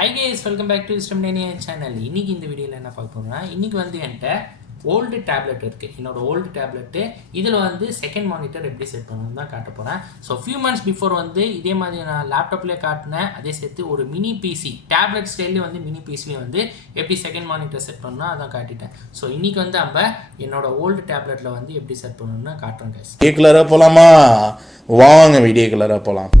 Hi guys, welcome back to 𝗙់𝗹𝗹 channel. இன்னைக்கு இந்த வீடியோல என்ன பார்க்க போறோம்னா இன்னைக்கு வந்து என்கிட்ட ஓல்ட் டேப்லெட் இருக்கு. என்னோட ஓல்ட் டேப்லெட் இதுல வந்து செகண்ட் மானிட்டர் எப்படி செட் பண்ணனும் தான் காட்ட போறேன். சோ few months before வந்து இதே மாதிரி நான் லேப்டாப்லயே காட்டினேன். அதே சேர்த்து ஒரு மினி பிசி டேப்லெட் ஸ்டைல்ல வந்து மினி பிசில வந்து எப்படி செகண்ட் மானிட்டர் செட் பண்ணனும் அத காட்டிட்டேன். சோ இன்னைக்கு வந்து நம்ம என்னோட ஓல்ட் டேப்லெட்ல வந்து எப்படி செட் பண்ணனும்னு காட்றேன் guys. வீடியோ கலரா போலாமா? வாங்க வீடியோ கலரா போலாம்.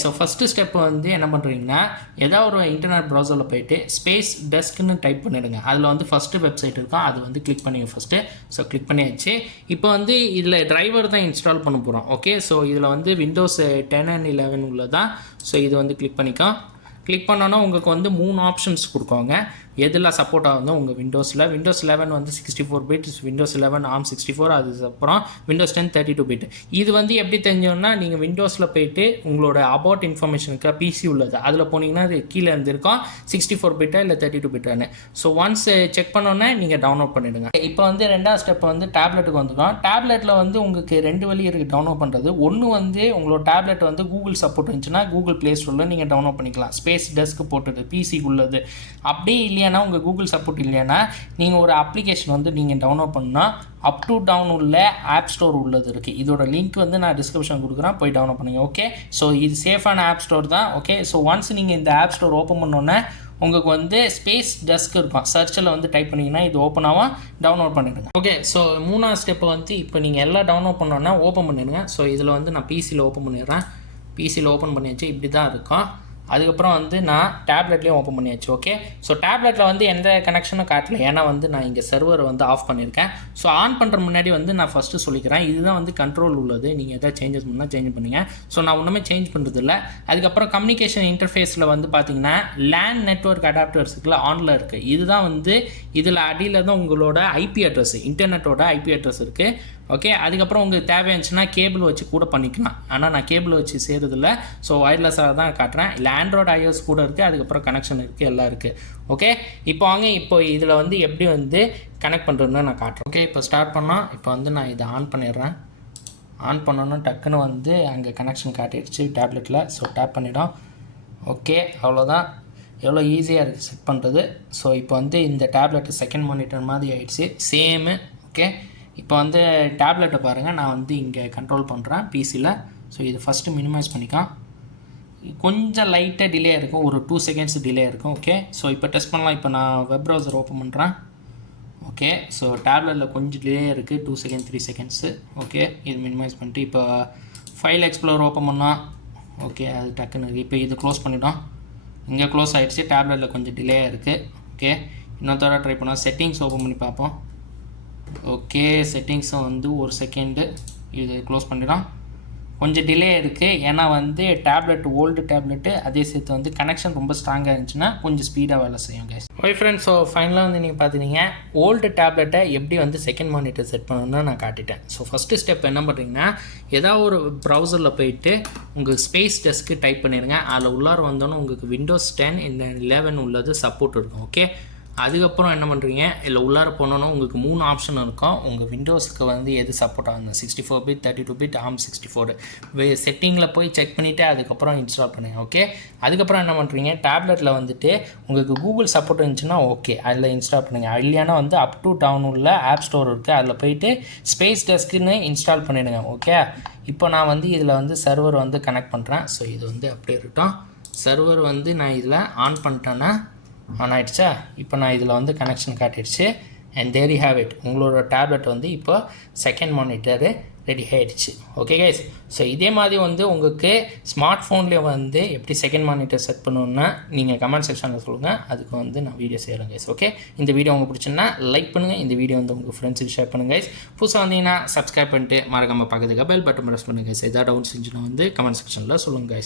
ஸோ ஃபஸ்ட்டு ஸ்டெப் வந்து என்ன பண்ணுறீங்கன்னா ஏதாவது ஒரு இன்டர்நெட் ப்ரௌசரில் போய்ட்டு ஸ்பேஸ் டெஸ்க்னு டைப் பண்ணிடுங்க. அதில் வந்து ஃபஸ்ட்டு வெப்சைட் இருக்கும், அது வந்து கிளிக் பண்ணிங்க ஃபஸ்ட்டு. ஸோ கிளிக் பண்ணியாச்சு. இப்போ வந்து இதில் டிரைவர் தான் இன்ஸ்டால் பண்ண போகிறோம். ஓகே, ஸோ இதில் வந்து விண்டோஸ் 10 and 11 உள்ளதான். ஸோ இது வந்து கிளிக் பண்ணிக்கோ. கிளிக் பண்ணோன்னா உங்களுக்கு வந்து 3 ஆப்ஷன்ஸ் கொடுப்பாங்க. எதில் சப்போர்ட் ஆகுதோ உங்கள் விண்டோஸ் 11 வந்து 64 பிட், விண்டோஸ் 11 ARM64, அதுக்கப்புறம் விண்டோஸ் 10 32 பிட். இது வந்து எப்படி தெரிஞ்சோன்னா நீங்கள் விண்டோஸில் போய்ட்டு உங்களோட அபவுட் இன்ஃபர்மேஷனுக்கு பிசி உள்ளது அதில் போனீங்கன்னா அது கீழே இருந்திருக்கும் 64 பிட்டா இல்லை 32 பிட்டான்னு. ஸோ ஒன்ஸ் செக் பண்ணோன்னே நீங்கள் டவுன்லோட் பண்ணிவிடுங்க. இப்போ வந்து ரெண்டாவது ஸ்டெப் வந்து டேப்லெட்டுக்கு வந்துடும். டேப்லெட்டில் வந்து உங்களுக்கு 2 வழி இருக்குது டவுன்லோட் பண்ணுறது. ஒன்று வந்து உங்களோட டேப்லெட் வந்து கூகுள் சப்போர்ட் இருந்துச்சுன்னா கூகுள் ப்ளே ஸ்டோரில் நீங்கள் டவுன்லோட் பண்ணிக்கலாம். ஸ்பேஸ் டெஸ்க் போட்டுது பிசிக்கு உள்ளது. அப்படியே இல்லையானா உங்கள் கூகுள் சப்போர்ட் இல்லைன்னா நீங்கள் ஒரு அப்ளிகேஷன் வந்து நீங்கள் டவுன்லோட் பண்ணால் அப் டு டவுன் உள்ள ஆப் ஸ்டோர் உள்ளது இருக்குது. இதோட லிங்க் வந்து நான் டிஸ்கிரிப்ஷன் கொடுக்குறேன், போய் டவுன்லோட் பண்ணுங்க. ஓகே, ஸோ இது சேஃபான ஆப் ஸ்டோர் தான். ஓகே, ஸோ ஒன்ஸ் நீங்கள் இந்த ஆப் ஸ்டோர் ஓப்பன் பண்ணோன்னே உங்களுக்கு வந்து ஸ்பேஸ் டெஸ்க் இருக்கும். சர்ச்சில் வந்து டைப் பண்ணிங்கன்னா இது ஓப்பன் ஆகும், டவுன்லோட் பண்ணிவிடுங்க. ஓகே, ஸோ மூணாவது ஸ்டெப்பை வந்து இப்போ நீங்கள் எல்லாம் டவுன்லோட் பண்ணோன்னா ஓப்பன் பண்ணிடுங்க. ஸோ இதில் வந்து நான் பிசியில் ஓப்பன் பண்ணிடுறேன். பிசியில் ஓப்பன் பண்ணியாச்சு, இப்படி தான் இருக்கும். அதுக்கப்புறம் வந்து நான் டேப்லெட்லேயும் ஓப்பன் பண்ணியாச்சு. ஓகே, ஸோ டேப்லெட்டில் வந்து எந்த கனெக்ஷனும் காட்டல, ஏன்னா வந்து நான் இங்கே சர்வரை வந்து ஆஃப் பண்ணியிருக்கேன். ஸோ ஆன் பண்ணுற முன்னாடி வந்து நான் ஃபஸ்ட்டு சொல்லிக்கிறேன், இதுதான் வந்து கண்ட்ரோல் உள்ளது. நீங்கள் எதாவது சேஞ்சஸ் பண்ணால் சேஞ்ச் பண்ணுங்க. ஸோ நான் ஒன்றுமே சேஞ்ச் பண்ணுறதில்ல. அதுக்கப்புறம் கம்யூனிகேஷன் இன்டர்ஃபேஸில் வந்து பார்த்தீங்கன்னா லேன் நெட்வொர்க் அடாப்டர்ஸுக்குள்ள ஆனில் இருக்குது. இதுதான் வந்து இதில் அடியில் தான் உங்களோட ஐபி அட்ரஸ், இன்டர்நெட்டோட ஐபி அட்ரஸ் இருக்குது. ஓகே, அதுக்கப்புறம் உங்களுக்கு தேவையாச்சுன்னா கேபிள் வச்சு கூட பண்ணிக்கலாம். ஆனால் நான் கேபிள் வச்சு செய்கிறதில்ல. ஸோ ஒயர்லெஸ்ஸாக தான் காட்டுறேன். இல்லை ஆண்ட்ராய்டு iOS கூட இருக்குது, அதுக்கப்புறம் கனெக்ஷன் இருக்குது, எல்லாம் இருக்குது. ஓகே, இப்போ வாங்க இப்போ இதில் வந்து எப்படி வந்து கனெக்ட் பண்ணுறதுன்னு நான் காட்டுறேன். ஓகே, இப்போ ஸ்டார்ட் பண்ணால் இப்போ வந்து நான் இதை ஆன் பண்ணிடுறேன். ஆன் பண்ணோன்னா டக்குன்னு வந்து அங்கே கனெக்ஷன் காட்டிடுச்சு டேப்லெட்டில். ஸோ டேப் பண்ணிடும். ஓகே, அவ்வளோதான். எவ்வளோ ஈஸியாக இருக்குது செட் பண்ணுறது. ஸோ இப்போ வந்து இந்த டேப்லெட்டு செகண்ட் மானிட்டர் மாதிரி ஆகிடுச்சு, சேமு. ஓகே, இப்போ வந்து டேப்லெட்டை பாருங்கள், நான் வந்து இங்கே கண்ட்ரோல் பண்ணுறேன் பிசியில். ஸோ இது ஃபஸ்ட்டு மினிமைஸ் பண்ணிக்கலாம். கொஞ்சம் லைட்டாக டிலே இருக்கும், ஒரு 2 செகண்ட்ஸ் டிலே இருக்கும். ஓகே, ஸோ இப்போ டெஸ்ட் பண்ணலாம். இப்போ நான் வெப் ப்ரௌசர் ஓப்பன் பண்ணுறேன். ஓகே, ஸோ டேப்லெட்டில் கொஞ்சம் டிலே இருக்குது, 2 செகண்ட் 3 செகண்ட்ஸு. ஓகே, இது மினிமைஸ் பண்ணிட்டு இப்போ ஃபைல் எக்ஸ்ப்ளோர் ஓப்பன் பண்ணால் ஓகே அது டக்குன்னு இப்போ இது க்ளோஸ் பண்ணிட்டோம். இங்கே க்ளோஸ் ஆகிடுச்சு. டேப்லெட்டில் கொஞ்சம் டிலேயாக இருக்குது. ஓகே, இன்னொரு ட்ரை பண்ணோம். செட்டிங்ஸ் ஓப்பன் பண்ணி பார்ப்போம். ஓகே, செட்டிங்ஸும் வந்து ஒரு செகண்டு இது க்ளோஸ் பண்ணிடலாம். கொஞ்சம் டிலே இருக்குது, ஏன்னா வந்து டேப்லெட் ஓல்டு டேப்லெட்டு, அதே சேர்த்து வந்து கனெக்ஷன் ரொம்ப ஸ்ட்ராங்காக இருந்துச்சுன்னா கொஞ்சம் ஸ்பீடாக வேலை செய்யும் கைஸ். ஓகே ஃப்ரெண்ட்ஸ், ஸோ ஃபைனலாக வந்து நீங்கள் பார்த்துட்டீங்க ஓல்டு டேப்லெட்டை எப்படி வந்து செகண்ட் மானிட்டர் செட் பண்ணணும்னு நான் காட்டிட்டேன். ஸோ ஃபஸ்ட்டு ஸ்டெப் என்ன பண்ணுறீங்கன்னா ஏதாவது ஒரு ப்ரௌசரில் போயிட்டு உங்களுக்கு ஸ்பேஸ் டெஸ்க்கு டைப் பண்ணிடுங்க. அதில் உள்ளார வந்தோன்னே உங்களுக்கு விண்டோஸ் 10 இந்த 11 உள்ளது சப்போர்ட் இருக்கும். ஓகே, அதுக்கப்புறம் என்ன பண்ணுறீங்க, இல்லை உள்ளார போனோன்னா உங்களுக்கு 3 ஆப்ஷன் இருக்கும். உங்கள் விண்டோஸுக்கு வந்து எது சப்போர்ட் ஆகுது, 64 பிட் 32 பிட் ARM64 செட்டிங்கில் போய் செக் பண்ணிவிட்டு அதுக்கப்புறம் இன்ஸ்டால் பண்ணுங்கள். ஓகே, அதுக்கப்புறம் என்ன பண்ணுறீங்க, டேப்லெட்டில் வந்துட்டு உங்களுக்கு கூகுள் சப்போர்ட் இருந்துச்சுன்னா ஓகே அதில் இன்ஸ்டால் பண்ணுங்கள். இல்லையானா வந்து அப் டு டவுன் உள்ள ஆப் ஸ்டோர் இருக்குது, அதில் போயிட்டு ஸ்பேஸ் டெஸ்க்குன்னு இன்ஸ்டால் பண்ணிவிடுங்க. ஓகே, இப்போ நான் வந்து இதில் வந்து சர்வர் வந்து கனெக்ட் பண்ணுறேன். ஸோ இது வந்து அப்படியே இருக்கட்டும். சர்வர் வந்து நான் இதில் ஆன் பண்ணிட்டேன்னா ஆன் ஆகிடுச்சா. இப்போ நான் இதில் வந்து கனெக்ஷன் காட்டிடுச்சு. And there you have it, உங்களோட டேப்லெட் வந்து இப்போ செகண்ட் மானிட்டரு ரெடி ஆகிடுச்சு. ஓகே கைஸ், ஸோ இதே மாதிரி வந்து உங்களுக்கு ஸ்மார்ட் ஃபோன்லேயே வந்து எப்படி செகண்ட் மானிட்டர் செட் பண்ணணுன்னா நீங்கள் கமெண்ட் செக்ஷனில் சொல்லுங்கள், அதுக்கு வந்து நான் வீடியோ செய்கிறேன் கைஸ். ஓகே, இந்த வீடியோ உங்களுக்கு பிடிச்சுன்னா லைக் பண்ணுங்கள், இந்த வீடியோ வந்து உங்கள் ஃப்ரெண்ட்ஸுக்கு ஷேர் பண்ணுங்கள் கைஸ். புதுசாக வந்தீங்கன்னா சப்ஸ்கிரைப் பண்ணிட்டு மறக்காமல் பக்கத்துக்கு பெல் பட்டன் ப்ரெஸ் பண்ணுங்கள் கைஸ். எதாவது டவுன்ஸ் இருந்துச்சுன்னா வந்து கமெண்ட் செக்ஷனில் சொல்லுங்கள் கைஸ்.